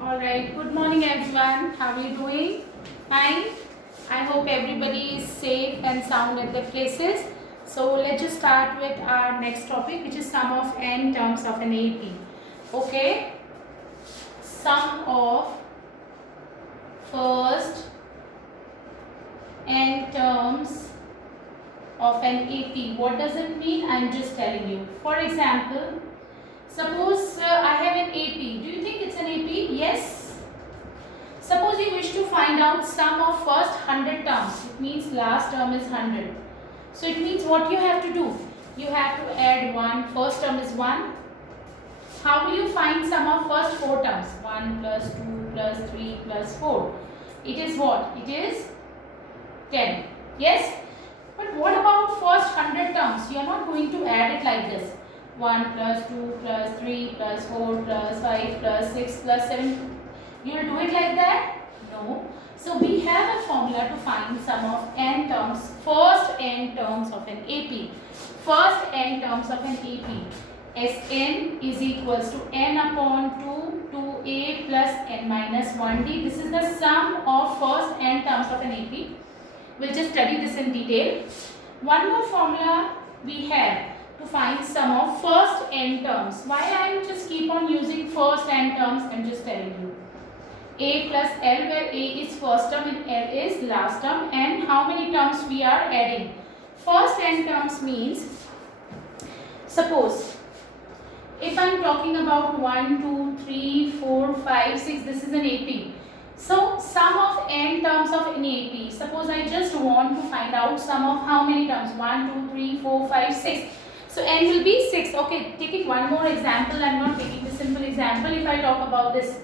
All right. Good morning, everyone. How are you doing? Fine. I hope everybody is safe and sound at their places. So let's just start with our next topic, which is sum of n terms of an AP. Okay. Sum of first n terms of an AP. What does it mean? I'm just telling you. For example, suppose I have an AP. Do you think it's an AP? Yes. Suppose you wish to find out sum of first 100 terms. It means last term is 100. So it means what you have to do? You have to add 1. First term is 1. How will you find sum of first 4 terms? 1 plus 2 plus 3 plus 4. It is what? It is 10. Yes? But what about first 100 terms? You are not going to add it like this. 1 plus 2 plus 3 plus 4 plus 5 plus 6 plus 7. You will do it like that? No. So we have a formula to find sum of n terms, first n terms of an AP. First n terms of an AP. Sn is equals to n upon 2 2a plus n minus 1d. This is the sum of first n terms of an AP. We'll just study this in detail. One more formula we have to find sum of first n terms. Why I am just keep on using first n terms? I'm just telling you. A plus L, where A is first term and L is last term, and how many terms we are adding. First n terms means, suppose if I am talking about 1, 2, 3, 4, 5, 6, this is an AP. So sum of n terms of an AP. Suppose I just want to find out sum of how many terms? 1, 2, 3, 4, 5, 6. So n will be 6. Okay, taking one more example. I am not taking the simple example. If I talk about this,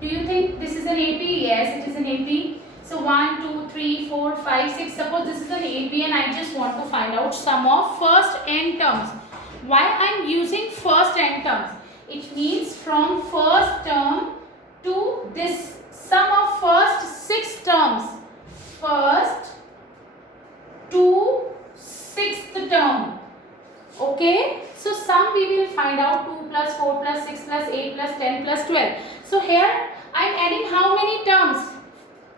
do you think this is an AP? Yes, it is an AP. So 1, 2, 3, 4, 5, 6. Suppose this is an AP and I just want to find out sum of first n terms. Why I am using first n terms? It means from first term to this sum of first 6 terms. First to 6th term. Okay. So sum we will find out 2 plus 4 plus 6 plus 8 plus 10 plus 12. So here I am adding how many terms?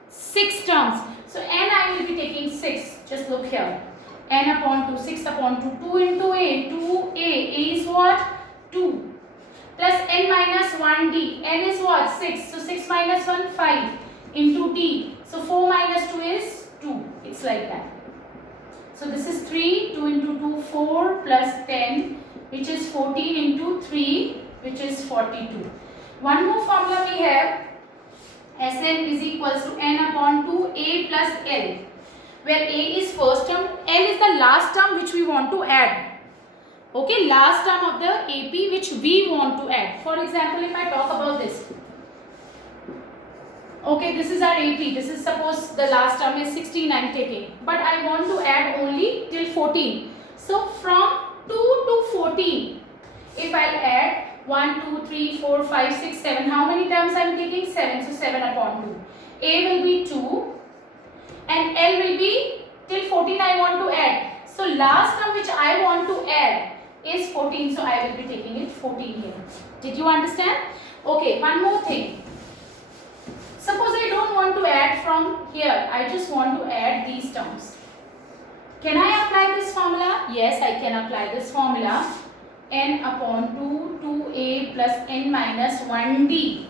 6 terms. So n I will be taking 6. Just look here. N upon 2, 6 upon 2, 2 into a, 2a. A is what? 2. Plus n minus 1d. N is what? 6. So 6 minus 1, 5 into d. So 4 minus 2 is 2. It's like that. So this is 3. 2 into 2, 4 plus 10, which is 14 into 3, which is 42. One more formula we have. Sn is equals to n upon 2a plus L, where a is first term, L is the last term which we want to add. Okay, last term of the AP which we want to add. For example, if I talk about this. Okay, this is our AP. This is, suppose the last term is 16 I am taking. But I want to add only till 14. So from 2 to 14, if I add 1, 2, 3, 4, 5, 6, 7. How many terms I am taking? 7. So 7 upon 2. A will be 2 and L will be till 14 I want to add. So last term which I want to add is 14. So I will be taking it 14 here. Did you understand? Okay, one more thing. Suppose I don't want to add from here. I just want to add these terms. Can I apply this formula? Yes, I can apply this formula. N upon 2, 2a plus n minus 1d.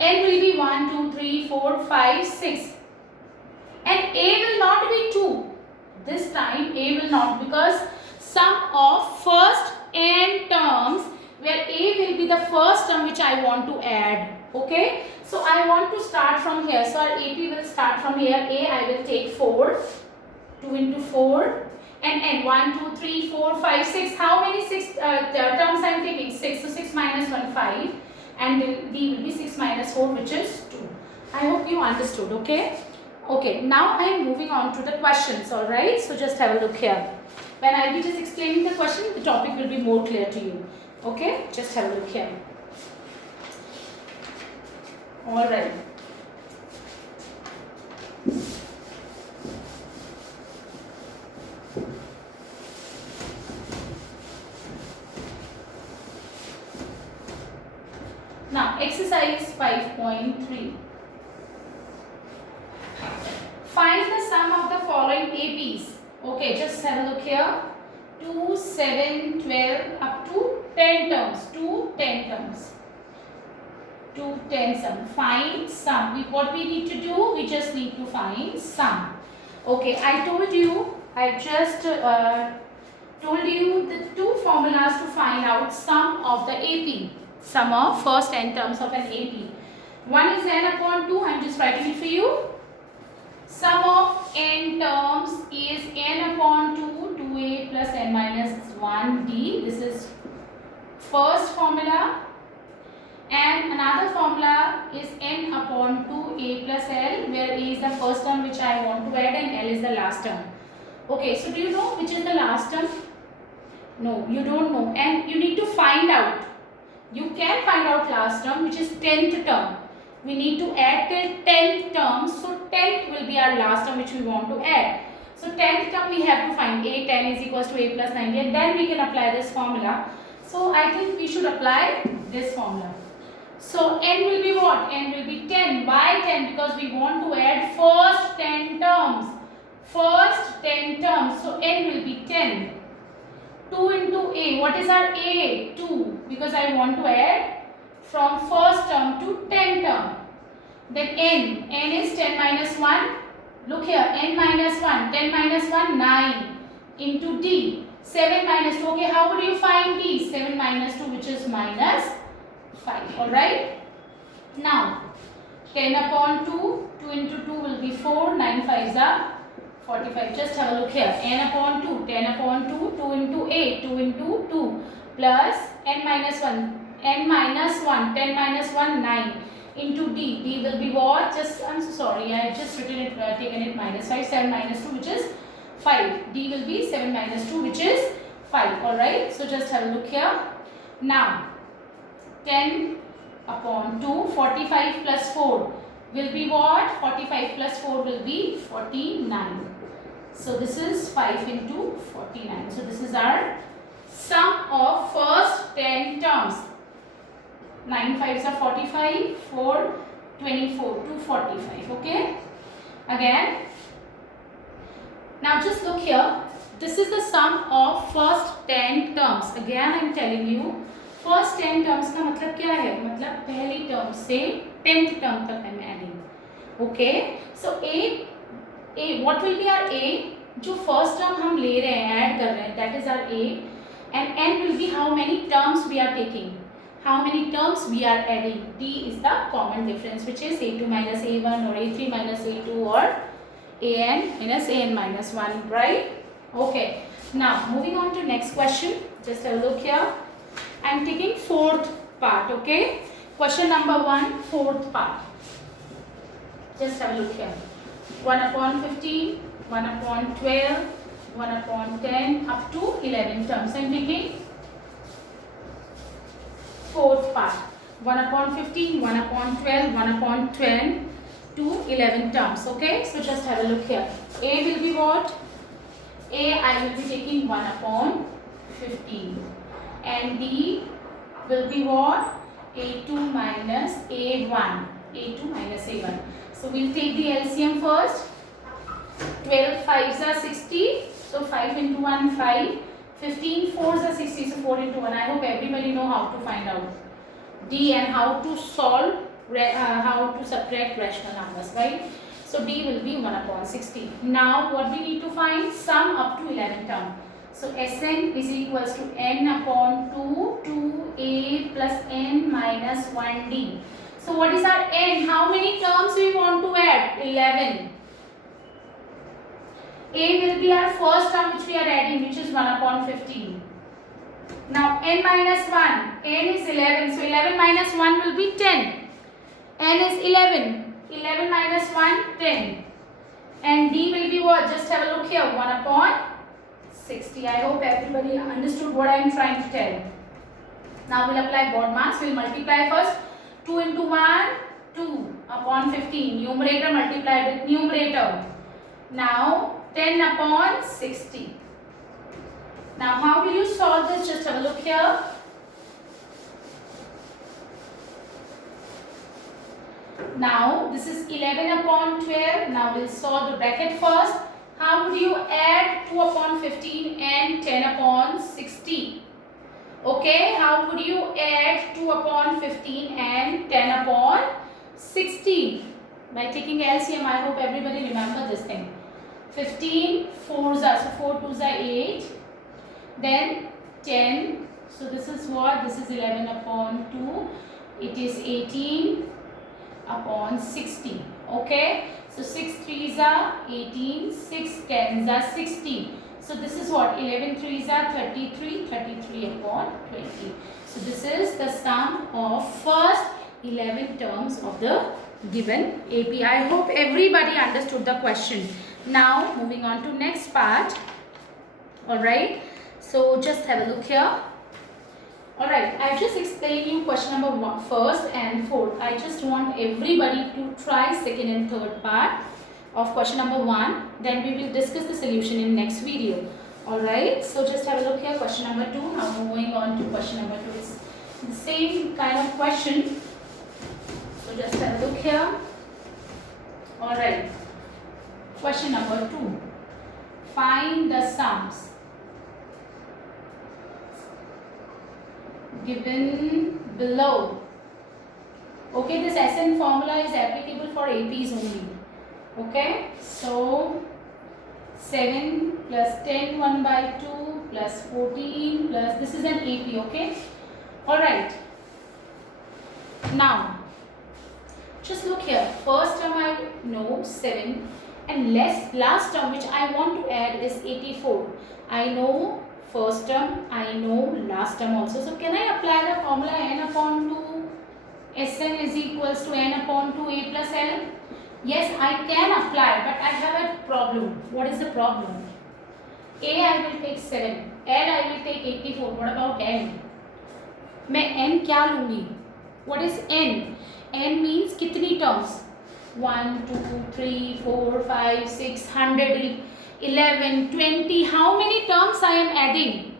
N will be 1, 2, 3, 4, 5, 6. And a will not be 2. This time a will not, because sum of first n terms, where a will be the first term which I want to add. Okay. So I want to start from here. So our AP will start from here. A I will take 4. 2 into 4. And n 1, 2, 3, 4, 5, 6. How many 6 terms I am taking? 6. So 6 minus 1, 5. And D will be 6 minus 4, which is 2. I hope you understood. Okay. Okay. Now I am moving on to the questions. Alright. So just have a look here. When I will be just explaining the question, the topic will be more clear to you. Okay. Just have a look here. Alright. Now exercise Exercise 5.3. Find the sum of the following APs. Okay, just have a look here. 2, 7, 12 up to 10 terms. 2, 10 terms. 2, 10 sum. Find sum. What we need to do? We just need to find sum. Okay, I told you. I just told you the two formulas to find out sum of the AP. Sum of first 10 terms of an AP. One is n upon 2. I am just writing it for you. Sum of n terms is n upon 2, 2a plus n minus 1d. This is first formula. And another formula is n upon 2a plus l, where a is the first term which I want to add and l is the last term. Okay, so do you know which is the last term? No, you don't know. And you need to find out. You can find out last term, which is 10th term. We need to add till 10th term. So 10th will be our last term which we want to add. So 10th term we have to find a 10 is equals to a plus 90, and then we can apply this formula. So I think we should apply this formula. So n will be what? N will be 10. Why 10? Because we want to add first 10 terms. First 10 terms. So n will be 10. 2 into a. What is our a? 2. Because I want to add from first term to 10 term. Then n. N is 10 minus 1. Look here. N minus 1. 10 minus 1. 9. Into d. 7 minus 2. Okay, how would you find d? 7 minus 2, which is minus 5. Alright. Now, 10 upon 2. 2 into 2 will be 4. 9 5s are 45. Just have a look here. N upon 2. 10 upon 2. 2 into a. 2 into 2. Plus n minus 1. N minus 1. 10 minus 1. 9. Into d. D will be what? I'm so sorry. I have just written it, taken it minus 5. 7 minus 2, which is 5. D will be 7 minus 2, which is 5. Alright. So just have a look here. Now, 10 upon 2. 45 plus 4 will be what? 45 plus 4 will be 49. So this is 5 into 49. So this is our sum of first 10 terms. 9 5s are 45, 4, 24, 245. Okay. Again. Now just look here. This is the sum of first 10 terms. Again I am telling you. First 10 terms का मतलब क्या है? मतलब पहली term से 10th term तक I'm adding. Okay. So a what will be our a? जो first term हम ले रहे हैं, add कर रहे हैं, that is our a. And n will be how many terms we are taking. How many terms we are adding. D is the common difference, which is a2 minus a1 or a3 minus a2 or an minus an minus 1, right? Okay. Now moving on to next question. Just have a look here. I am taking fourth part. Okay. Question number 1, fourth part. Just have a look here. 1 upon 15, 1 upon 12, 1 upon 10 up to 11 terms. I am taking fourth part. 1 upon 15, 1 upon 12, 1 upon 10 to 11 terms. Okay. So just have a look here. A will be what? A I will be taking 1 upon 15. And D will be what? A2 minus A1. A2 minus A1. So we'll take the LCM first. 12 5s are 60. So 5 into 1 5. 15 4s are 60. So 4 into 1. I hope everybody know how to find out D and how to solve, how to subtract rational numbers, right? So D will be 1 upon 60. Now what we need to find? Sum up to 11 term. So Sn is equals to n upon 2, 2a plus n minus 1d. So what is our n? How many terms we want to add? 11. A will be our first term which we are adding, which is 1 upon 15. Now n minus 1. N is 11. So 11 minus 1 will be 10. N is 11. 11 minus 1, 10. And D will be what? Just have a look here. 1 upon 60. I hope everybody understood what I am trying to tell. Now we'll apply BODMAS. We'll multiply first. 2 into 1, 2 upon 15. Numerator multiplied with numerator. Now 10 upon 60. Now how will you solve this? Just have a look here. Now this is 11 upon 12. Now we'll solve the bracket first. How would you add 2 upon 15 and 10 upon 60? Okay, how would you add 2 upon 15 and 10 upon 60? By taking LCM, I hope everybody remember this thing. 15 4s are, so 4 2s are 8. Then 10. So this is what? This is 11 upon 2. It is 18 upon 60. Okay. So 6 3s are 18. 6 10s are 60. So this is what? 11 3s are 33. 33 upon 20. So this is the sum of first 11 terms of the given AP. I hope everybody understood the question. Now moving on to next part. Alright. So just have a look here. Alright, I've just explained you question number 1, first and fourth. I just want everybody to try second and third part of question number 1. Then we will discuss the solution in next video. Alright, so just have a look here, question number 2. Now moving on to question number 2. It's the same kind of question. So just have a look here. Alright, question number 2. Find the sums given below. Okay, this SN formula is applicable for APs only. Okay, so 7 plus 10 1 by 2 plus 14 plus, this is an AP. Okay, alright. Now just look here, first term I know 7 and last term which I want to add is 84. I know first term, I know last term also. So can I apply the formula n upon 2 Sn is equals to n upon 2a plus l? Yes, I can apply, but I have a problem. What is the problem? A I will take 7, L I will take 84. What about n? मैं n क्या लूँगी? What is n? n means कितनी terms? 1, 2, 3, 4, 5, 6, 100, 11, 20. How many terms I am adding?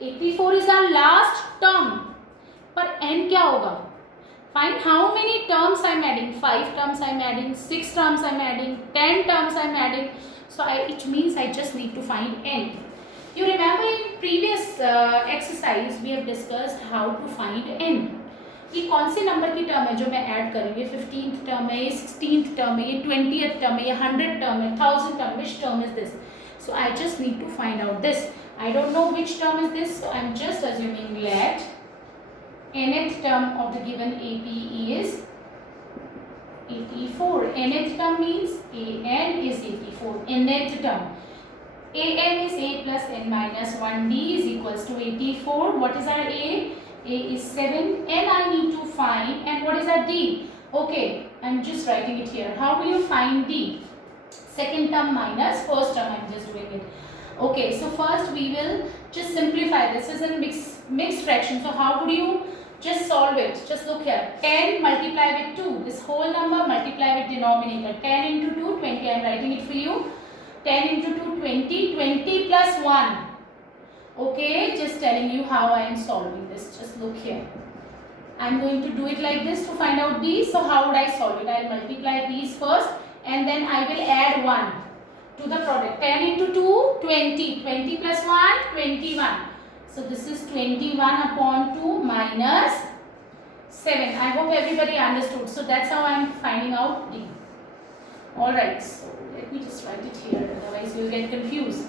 84 is our last term. पर n क्या होगा? Find how many terms I am adding. 5 terms I am adding, 6 terms I am adding, 10 terms I am adding. So it means I just need to find n. You remember in previous exercise we have discussed how to find n. कि कौन से number की term है जो मैं add करूँगी? 15th term है, ये 16th टर्म है, ये 20th टर्म है, ये 100 टर्म है, 1000 term. Which term is this? So I just need to find out this. I don't know which term is this, so I'm just assuming that nth term of the given AP is 84. Nth term means an is 84. Nth term. An is a plus n minus 1. D is equals to 84. What is our a? A is 7. N I need to find. And what is our D? Okay, I'm just writing it here. How will you find D? Second term minus first term. I'm just doing it. Okay, so first we will just simplify. This is a mixed fraction. So how would you just solve it? Just look here. 10 multiply with 2. This whole number multiply with denominator. 10 into 2, 20. I'm writing it for you. 10 into 2, 20. 20 plus 1. Okay, just telling you how I am solving this. Just look here. I am going to do it like this to find out these. So how would I solve it? I will multiply these first and then I will add 1 to the product. 10 into 2, 20. 20 plus 1, 21. So this is 21 upon 2 minus 7. I hope everybody understood. So that's how I am finding out D. Alright, so let me just write it here. Otherwise you will get confused.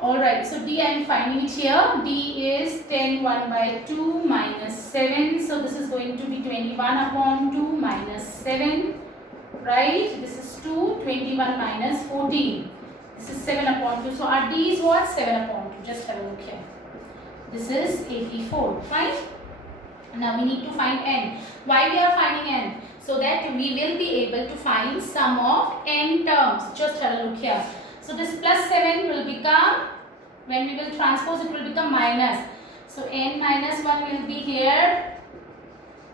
Alright, so D I am finding it here. D is 10 1 by 2 minus 7. So this is going to be 21 upon 2 minus 7. Right? This is 2. 21 minus 14. This is 7 upon 2. So our D is what? 7 upon 2. Just have a look here. This is 84. Right? Now we need to find n. Why we are finding n? So that we will be able to find sum of n terms. Just have a look here. So this plus 7 will become, when we will transpose it will become minus. So n minus 1 will be here.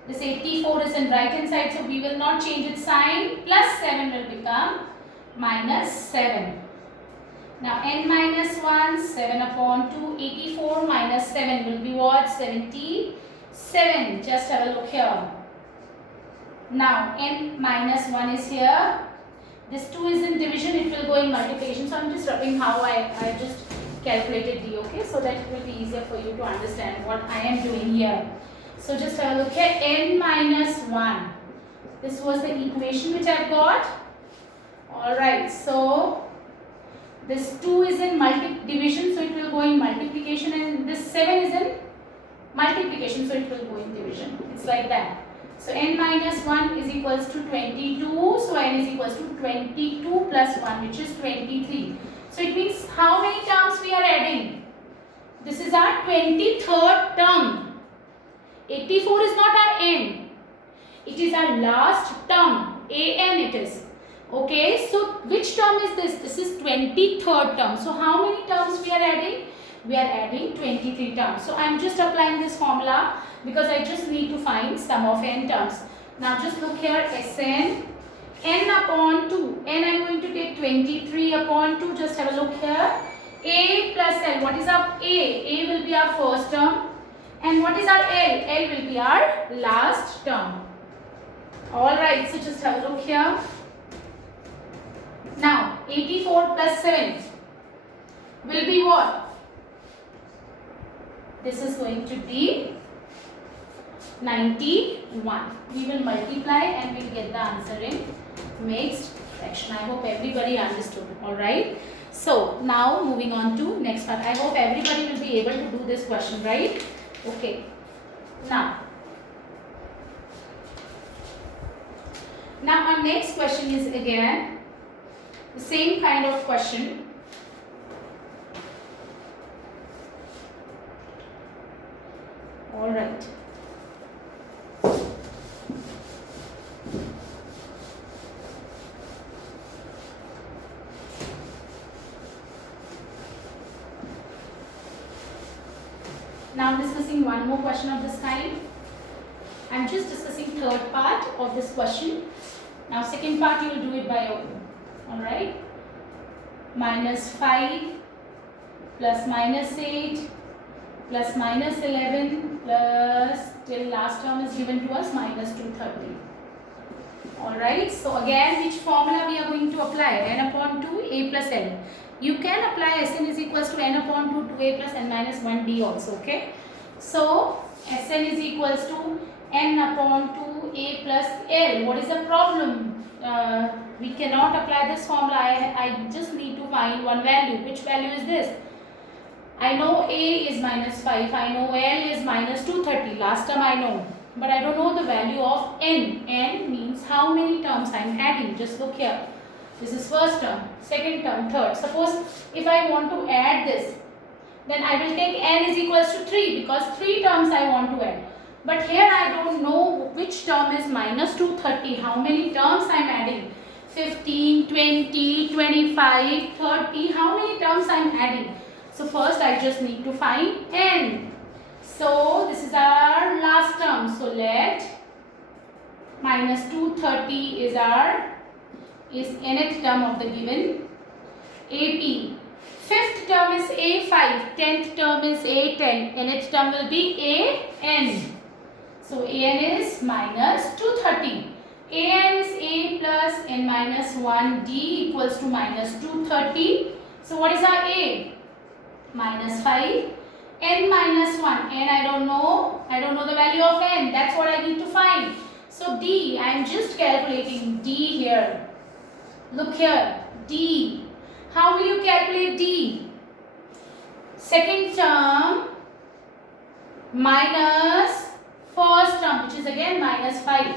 This 84 is in right hand side, so we will not change its sign. Plus 7 will become minus 7. Now n minus 1, 7 upon 2, 84 minus 7 will be what? 77. 7. Just have a look here. Now n minus 1 is here. This 2 is in division, it will go in multiplication. So I'm just rubbing how I just calculated d, okay, so that it will be easier for you to understand what I am doing here. So just have a look here, n minus 1. This was the equation which I got. Alright, so this 2 is in division, so it will go in multiplication, and this 7 is in multiplication, so it will go in division. It's like that. So n minus 1 is equals to 22, so n is equals to 22 plus 1, which is 23. So it means how many terms we are adding? This is our 23rd term. 84 is not our n. It is our last term. an it is. Okay, so which term is this? This is 23rd term. So how many terms we are adding? We are adding 23 terms. So I am just applying this formula because I just need to find sum of n terms. Now just look here, Sn, n upon 2. n I am going to take 23 upon 2. Just have a look here. A plus L. What is our A? A will be our first term. And what is our L? L will be our last term. Alright, so just have a look here. Now 84 plus 7 will be what? This is going to be 91. We will multiply and we will get the answer in mixed fraction. I hope everybody understood. Alright. So now moving on to next part. I hope everybody will be able to do this question, right? Okay. Now our next question is again the same kind of question. All right. Now discussing one more question of this kind. I'm just discussing third part of this question. Now second part you will do it by your own. Alright. Minus 5 plus minus 8 plus minus 11 plus till last term is given to us minus 230. Alright. So again which formula we are going to apply? N upon 2 A plus L. You can apply Sn is equals to N upon 2 2A plus N minus 1D also. Okay. So Sn is equals to N upon 2A plus L. What is the problem? We cannot apply this formula. I just need to find one value. Which value is this? I know A is minus 5. I know L is minus 230. Last term I know. But I don't know the value of N. N means how many terms I am adding. Just look here. This is first term, second term, third. Suppose if I want to add this, then I will take N is equals to 3 because 3 terms I want to add. But here I don't know which term is minus 230. How many terms I am adding? 15, 20, 25, 30. How many terms I am adding? So first I just need to find N. So this is our last term. So let minus 230 is nth term of the given AP. Fifth term is A5. 10th term is A10. Nth term will be AN. So AN is minus 230. AN is A plus N minus 1D equals to minus 230. So what is our A? Minus 5. N minus 1. N I don't know. I don't know the value of N. That's what I need to find. So D, I am just calculating D here. Look here. D. How will you calculate D? Second term minus first term, which is again minus 5.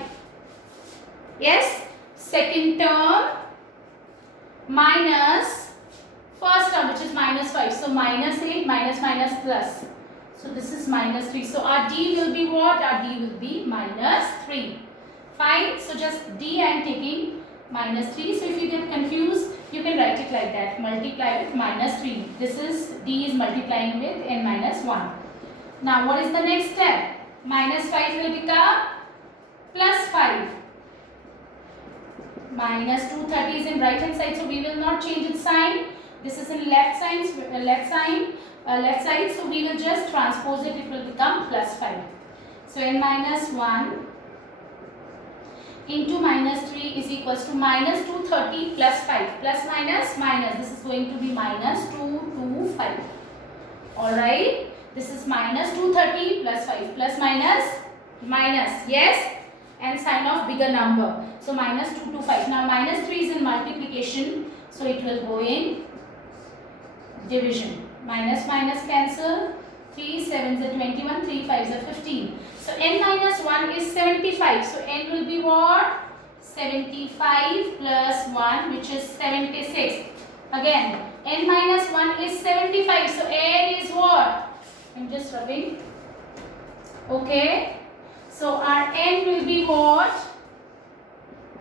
Yes? Second term minus first term, which is minus 5. So minus 8 minus minus plus. So this is minus 3. So our D will be what? Our D will be minus 3. Fine. So just D I am taking minus 3. So if you get confused, you can write it like that. Multiply with minus 3. This is D is multiplying with N minus 1. Now what is the next step? Minus 5 will become plus 5. Minus 230 is in right hand side, so we will not change its sign. This is in left side, so we will just transpose it. It will become plus 5. So n minus 1 into minus 3 is equals to minus 230 plus 5. Plus minus minus. This is going to be minus 225. Alright. This is minus 230 plus 5. Plus minus minus. Yes. And sign of bigger number. So minus 225. Now minus 3 is in multiplication. So it will go in division. Minus minus cancel. 3 7s are 21. 3 5s are 15. So n minus 1 is 75. So n will be what? 75 plus 1, which is 76. Again, n minus 1 is 75. So n is what? I'm just rubbing. Okay. So our n will be what?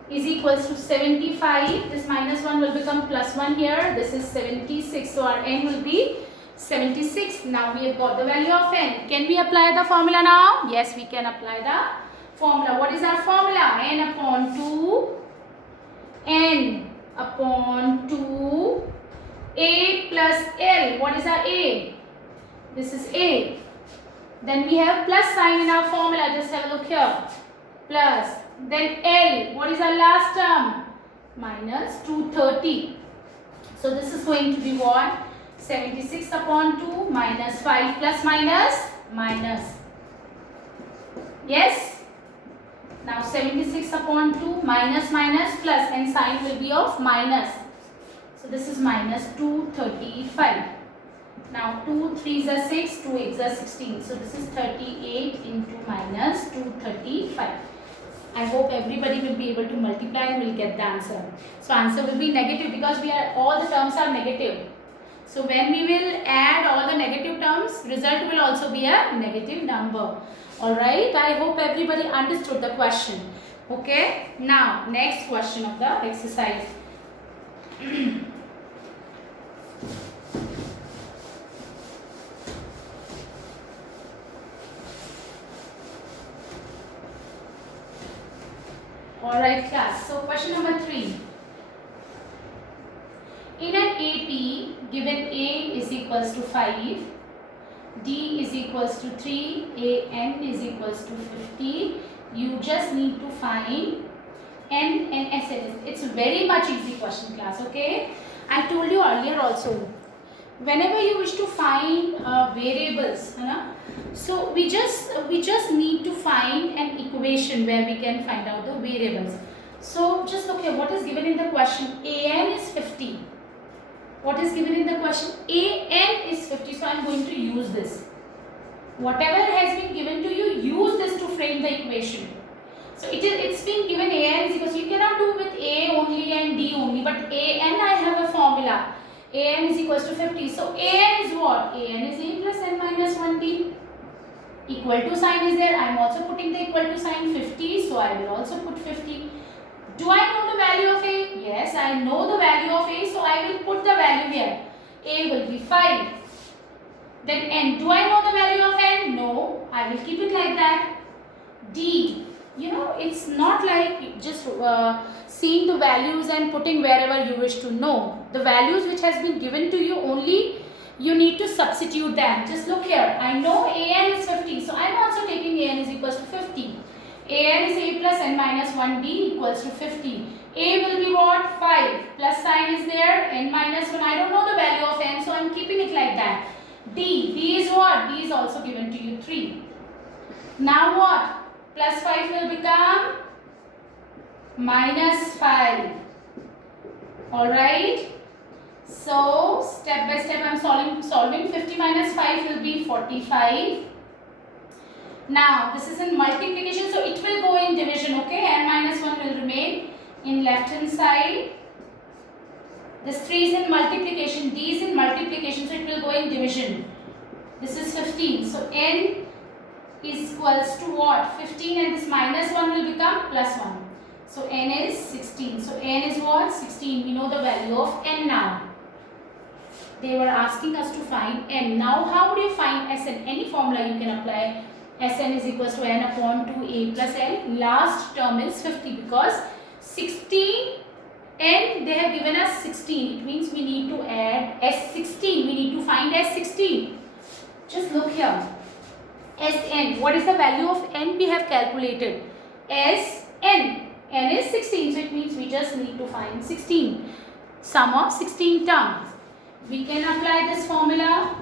Is equals to 75. This minus 1 will become plus 1 here. This is 76. So our n will be 76. Now we have got the value of n. Can we apply the formula now? Yes, we can apply the formula. What is our formula? N upon 2. N upon 2. A plus L. What is our A? This is A. Then we have plus sign in our formula. Just have a look here. Plus. Then L. What is our last term? Minus 230. So this is going to be what? 76 upon 2 minus 5 plus minus minus. Yes. Now 76 upon 2 minus minus plus, and sign will be of minus. So this is minus 235. Now 2 3s are 6, 2 8s are 16. So this is 38 into minus 235. I hope everybody will be able to multiply and will get the answer. So answer will be negative because all the terms are negative. So when we will add all the negative terms, result will also be a negative number. Alright, I hope everybody understood the question. Okay, now next question of the exercise. Alright class, so question number 3. In an AP, given A is equals to 5, D is equals to 3, AN is equals to 50, you just need to find N and SN. It's a very much easy question class, okay? I told you earlier also, whenever you wish to find variables, so we just need to find an equation where we can find out the variables. So just look here, what is given in the question? AN is 50. What is given in the question? AN is 50. So I am going to use this. Whatever has been given to you, use this to frame the equation. So it's been given AN is equals to, you cannot do with A only and D only, but AN I have a formula. AN is equals to 50. So AN is what? AN is A plus N minus 1D. Equal to sign is there. I am also putting the equal to sign 50. So I will also put 50. Do I know the value of A? Yes, I know the value of A. So I will put the value here. A will be 5. Then N. Do I know the value of N? No. I will keep it like that. D. It's not like just seeing the values and putting wherever you wish to know. The values which has been given to you, only you need to substitute them. Just look here. I know AN is 50. So I am also taking AN is equals to 50. AN is A plus N minus 1B equals to 50. A will be what? 5. Plus sign is there. N minus 1. I don't know the value of N. So I am keeping it like that. D. D is what? D is also given to you 3. Now what? Plus 5 will become minus 5. Alright. So step by step I am solving. 50 minus 5 will be 45. Now this is in multiplication, so it will go in division, okay? N minus 1 will remain in left hand side. This 3 is in multiplication, D is in multiplication, so it will go in division. This is 15. So N is equals to what? 15, and this minus 1 will become plus 1. So N is 16. So N is what? 16. We know the value of N now. They were asking us to find N. Now how do you find Sn? Any formula you can apply. Sn is equals to N upon 2A plus L. Last term is 50 because 16 N, they have given us 16. It means we need to add S16. We need to find S16. Just look here. Sn. What is the value of n we have calculated? Sn. N is 16, so it means we just need to find 16. Sum of 16 terms. We can apply this formula,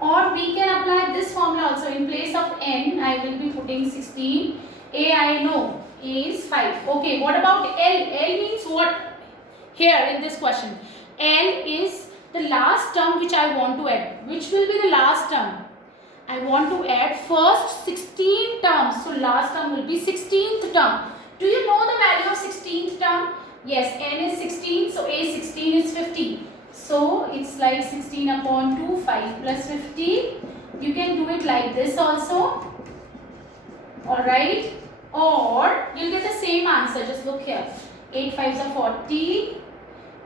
or we can apply this formula also. In place of n, I will be putting 16. A I know. A is 5. Okay, what about L? L means what here in this question? L is the last term which I want to add. Which will be the last term? I want to add first 16 terms. So last term will be 16th term. Do you know the value of 16th term? Yes, n is 16. So a 16 is 50. So it's like 16 upon 2, 5 plus 50. You can do it like this also. Alright. Or you'll get the same answer. Just look here. 8 5s are 40.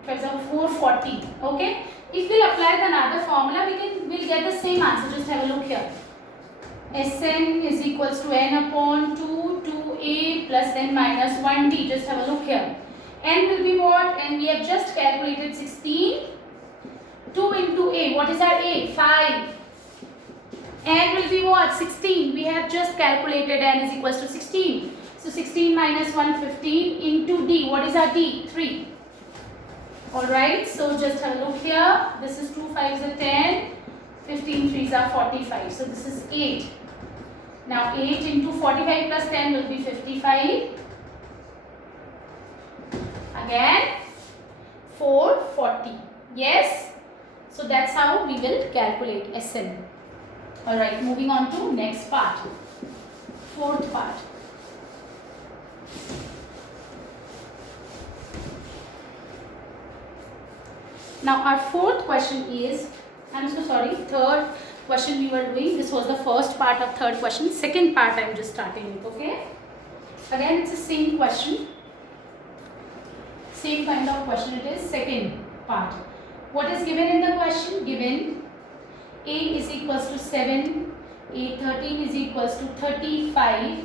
5s are 440. Okay. If we'll apply the another formula, we'll get the same answer. Just have a look here. Sn is equals to n upon 2, 2a plus n minus 1d. Just have a look here. N will be what? And we have just calculated 16. 2 into a. What is our a? 5. N will be what? 16. We have just calculated n is equals to 16. So 16 minus 1, 15 into d. What is our d? 3. Alright, so just have a look here. This is 2 5s are 10. 15 3s are 45. So this is 8. Now 8 into 45 plus 10 will be 55. Again 440. Yes. So that's how we will calculate Sn. Alright, moving on to next part. Fourth part. Now our fourth question is, third question we were doing. This was the first part of third question. Second part I am just starting with, okay? Again, it's the same question. Same kind of question it is, second part. What is given in the question? Given a is equals to 7, a 13 is equals to 35.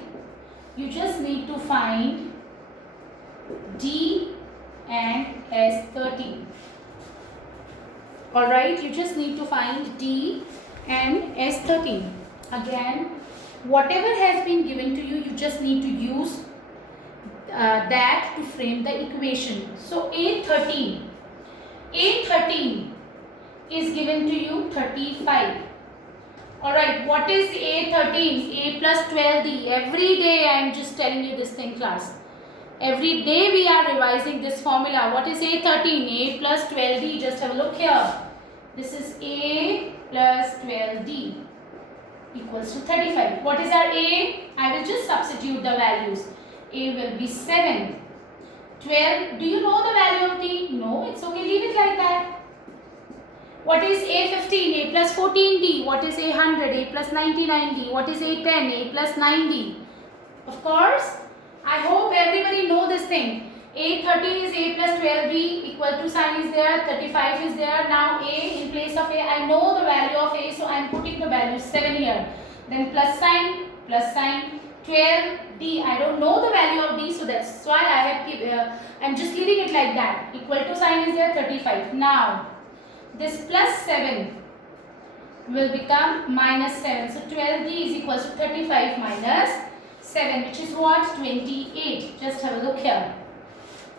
You just need to find d and s13. Alright, you just need to find d and s13. Again, whatever has been given to you, you just need to use that to frame the equation. So A13 is given to you 35. Alright, what is A13? A plus 12d. Every day I am just telling you this thing, class. Every day we are revising this formula. What is A13? A plus 12d. Just have a look here. This is A plus 12d equals to 35. What is our A? I will just substitute the values. A will be 7. 12. Do you know the value of d? No, it's okay. Leave it like that. What is A15? A plus 14d. What is A100? A plus 99d. What is A10? A plus 9d. Of course, I hope everybody know this thing. A13 is A plus 12b, equal to sign is there, 35 is there. Now A, in place of A, I know the value of A, so I am putting the value 7 here. Then plus sign, 12d. I don't know the value of d, so that's why I am just leaving it like that. Equal to sign is there, 35. Now this plus 7 will become minus 7. So 12d is equals to 35 minus 7, which is what? 28. Just have a look here.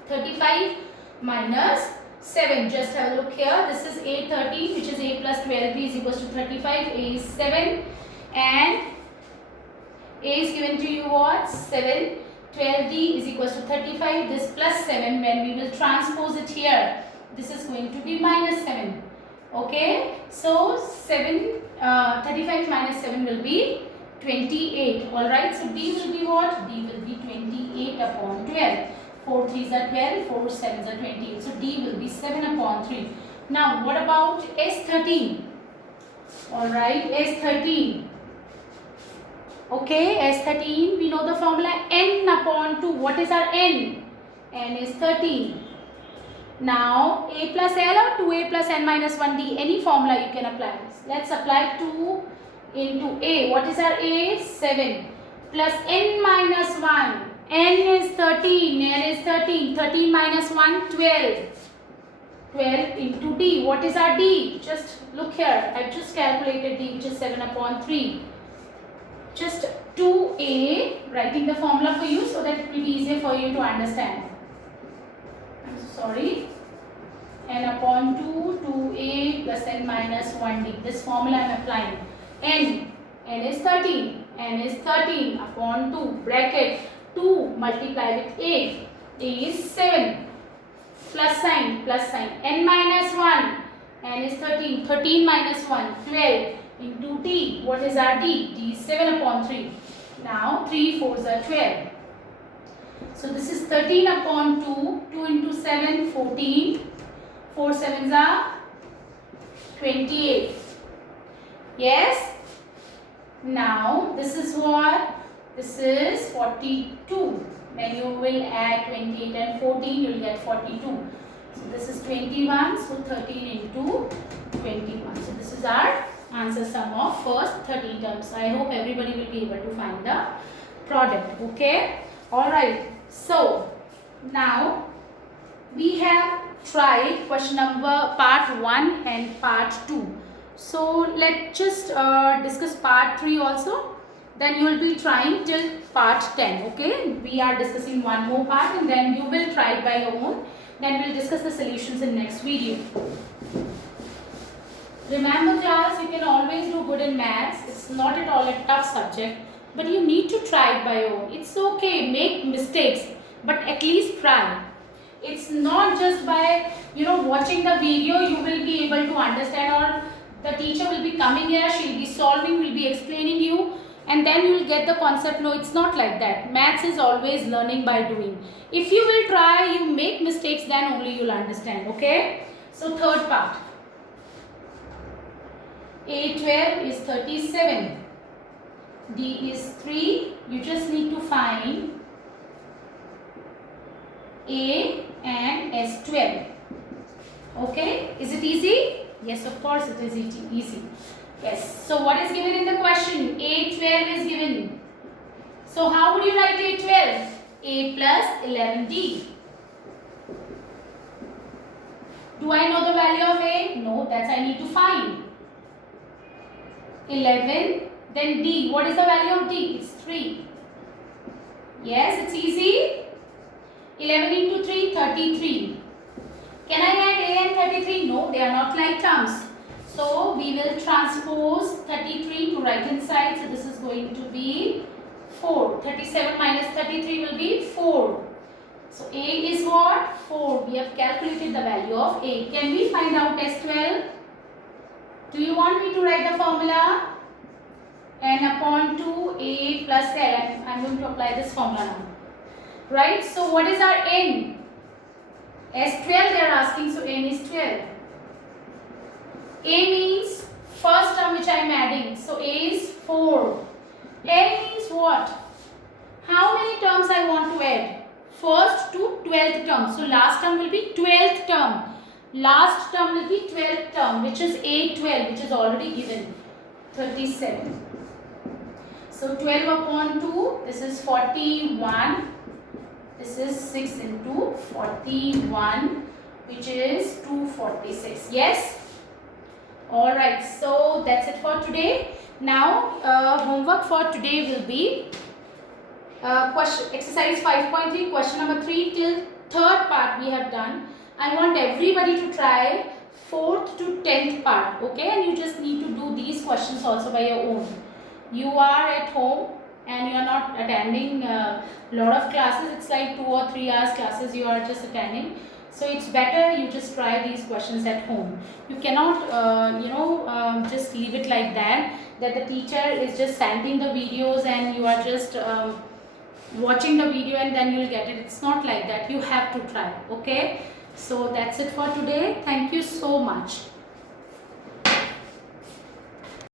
35 minus 7. Just have a look here. This is A13, which is A plus 12b is equals to 35. A is 7 and A is given to you what? 7. 12d is equals to 35. This plus 7, when we will transpose it here, this is going to be minus 7. Okay. So 35 minus 7 will be 28. Alright. So D will be what? D will be 28 upon 12. 4 3s are 12, 4 7s are 28. So D will be 7 upon 3. Now what about S13? Alright, S13. Okay, S13, we know the formula N upon 2. What is our N? N is 13. Now A plus L or 2A plus N minus 1D. Any formula you can apply. Let's apply 2 into A. What is our A? 7 plus N minus 1. N is 13, N is 13, 13 minus 1, 12. 12 into D. What is our D? Just look here. I've just calculated D, which is 7 upon 3. just 2a, writing the formula for you so that it will be easier for you to understand. I'm so sorry. N upon 2, 2a plus n minus 1d. This formula I am applying. N is 13. N is 13 upon 2. Bracket 2 multiply with a. A is 7. Plus sign, plus sign. N minus 1. N is 13. 13 minus 1. 12 into d. What is our d? D is 7 upon 3. Now 3 4s are 12. So this is 13 upon 2. 2 into 7, 14. 4 7s are 28. Yes. Now this is what? This is 42. When you will add 28 and 14, you will get 42. So this is 21. So 13 into 21. So this is our answer sum of first 13 terms. I hope everybody will be able to find the product. Okay. Alright. So now we have tried question number part 1 and part 2. So let's just discuss part 3 also. Then you will be trying till part 10. Okay. We are discussing one more part and then you will try by your own. Then we will discuss the solutions in next video. Remember class, you can always do good in maths. It's not at all a tough subject. But you need to try it by your own. It's okay, make mistakes. But at least try. It's not just by watching the video you will be able to understand, or the teacher will be coming here, she will be solving, will be explaining you, and then you will get the concept. No, it's not like that. Maths is always learning by doing. If you will try, you make mistakes, then only you will understand. Okay. So third part. A12 is 37. D is 3. You just need to find A and S12. Okay. Is it easy? Yes, of course it is easy. Yes. So what is given in the question? A12 is given. So how would you write A12? A plus 11D. Do I know the value of A? No, that's I need to find. 11, then D. What is the value of D? It's 3. Yes, it's easy. 11 into 3, 33. Can I add A and 33? No, they are not like terms. So we will transpose 33 to right hand side. So this is going to be 4. 37 minus 33 will be 4. So A is what? 4. We have calculated the value of A. Can we find out S12? Do you want me to write the formula? N upon 2 A plus L. I am going to apply this formula now. Right? So what is our N? S12 they are asking. So N is 12. A means first term which I am adding. So A is 4. L means what? How many terms I want to add? First to 12th term. So last term will be 12th term. Last term will be 12th term, which is A12, which is already given. 37. So 12 upon 2, this is 41. This is 6 into 41, which is 246. Yes? Alright, so that's it for today. Now, homework for today will be exercise 5.3, question number 3 till third part we have done. I want everybody to try 4th to 10th part, okay? And you just need to do these questions also by your own. You are at home and you are not attending a lot of classes. It's like 2 or 3 hours classes you are just attending. So it's better you just try these questions at home. You cannot, just leave it like that the teacher is just sending the videos and you are just watching the video and then you will get it. It's not like that. You have to try, okay? So that's it for today. Thank you so much.